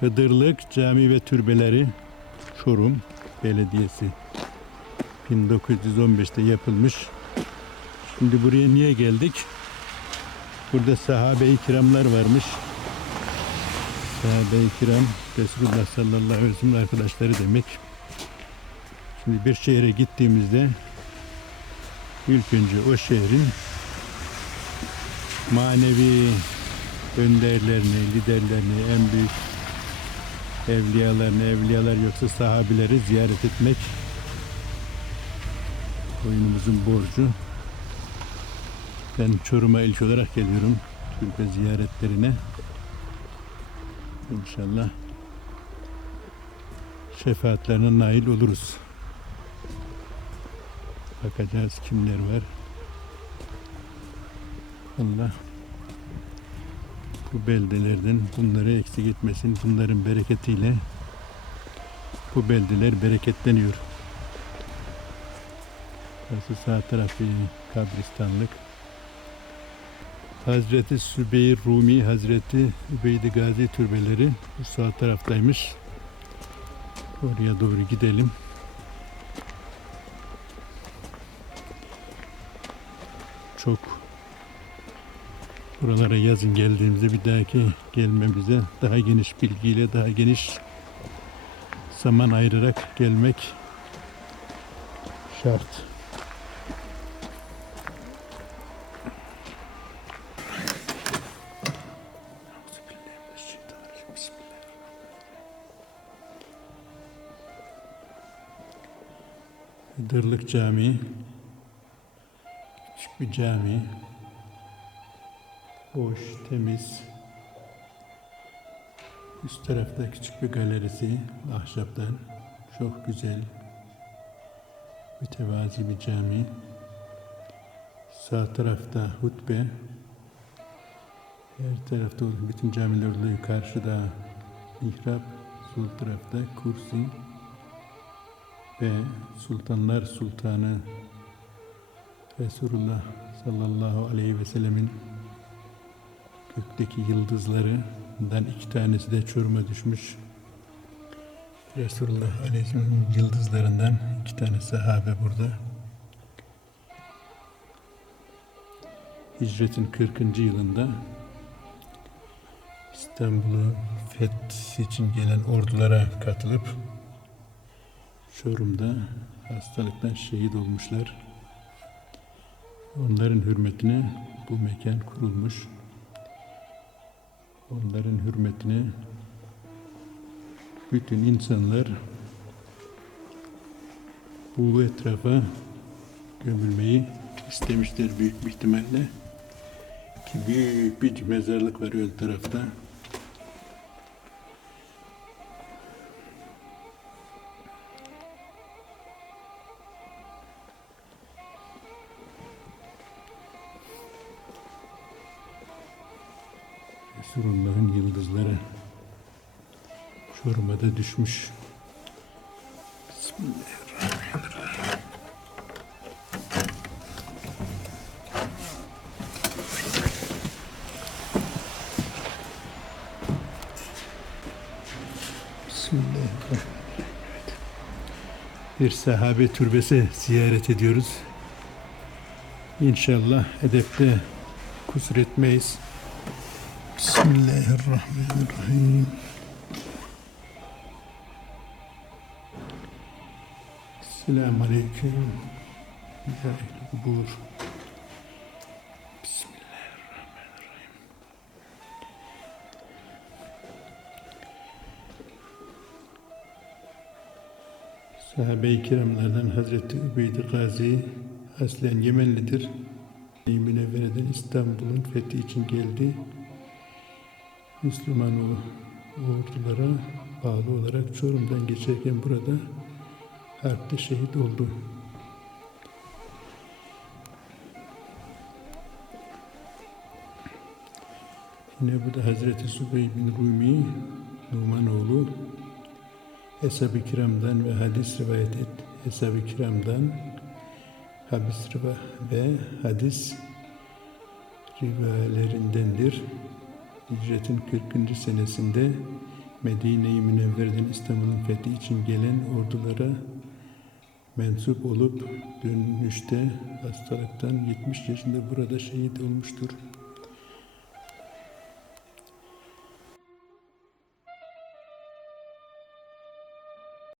Hıdırlık Cami ve Türbeleri Çorum Belediyesi 1915'te yapılmış. Şimdi buraya niye geldik? Burada sahabe-i kiramlar varmış. Sahabe-i kiram Resulullah sallallahu aleyhi ve sellem arkadaşları demek. Şimdi bir şehre gittiğimizde ilk önce o şehrin manevi önderlerini, liderlerini, en büyük evliyalarını, evliyalar yoksa sahabileri ziyaret etmek oyunumuzun borcu. Ben Çorum'a ilk olarak geliyorum türbe ziyaretlerine. İnşallah şefaatlerine nail oluruz. Bakacağız kimler var. Allah bu beldelerden bunları eksik etmesin. Bunların bereketiyle bu beldeler bereketleniyor. Burası sağ tarafı kabristanlık. Hazreti Sübeyir Rumi, Hazreti Übeydi Gazi türbeleri bu sağ taraftaymış. Oraya doğru gidelim. Çok buralara yazın geldiğimizde bir dahaki gelmemize daha geniş bilgiyle daha geniş zaman ayırarak gelmek şart. Dırlık Camii küçük bir cami hoş, temiz. Üst tarafta küçük bir galerisi ahşaptan. Çok güzel. Mütevazi bir cami. Sağ tarafta hutbe. Her tarafta bütün camiler oluyor karşıda mihrap. Sol tarafta kursi. Ve Sultanlar Sultanı Resulullah sallallahu aleyhi ve sellemin gökteki yıldızlarından iki tanesi de Çorum'a düşmüş. Resulullah aleyhisselamın yıldızlarından iki tane sahabe burada. Hicretin 40. yılında İstanbul'u fethi için gelen ordulara katılıp Çorum'da hastalıktan şehit olmuşlar. Onların hürmetine bu mekan kurulmuş. Onların hürmetine bütün insanlar bu etrafa gömülmeyi istemişler büyük bir ihtimalle. Ki büyük bir mezarlık var ön tarafta. Resulullah'ın yıldızları Çorum'a düşmüş. Bismillahirrahmanirrahim. Bismillahirrahmanirrahim. Bir sahabe türbesi ziyaret ediyoruz. İnşallah edepte kusur etmeyiz. Bismillahirrahmanirrahim. Selamun Aleyküm. Ya ehli kubur. Bismillahirrahmanirrahim. Sahabe-i kiramlardan Hazreti Übeydi Gazi aslen Yemenlidir. Münevvere'den İstanbul'un fethi için geldi. Müslüman ordulara bağlı olarak Çorum'dan geçerken burada harpte şehit oldu. Yine bu da Hazreti Sübey bin Rumi Numanoğlu Eshab-ı Kiram'dan ve hadis rivayet et. Eshab-ı Kiram'dan hadis ve hadis rivayetlerindendir. Hicretin 40. senesinde Medine-i Münevvere'den İstanbul'un fethi için gelen ordulara mensup olup dönüşte hastalıktan 70 yaşında burada şehit olmuştur.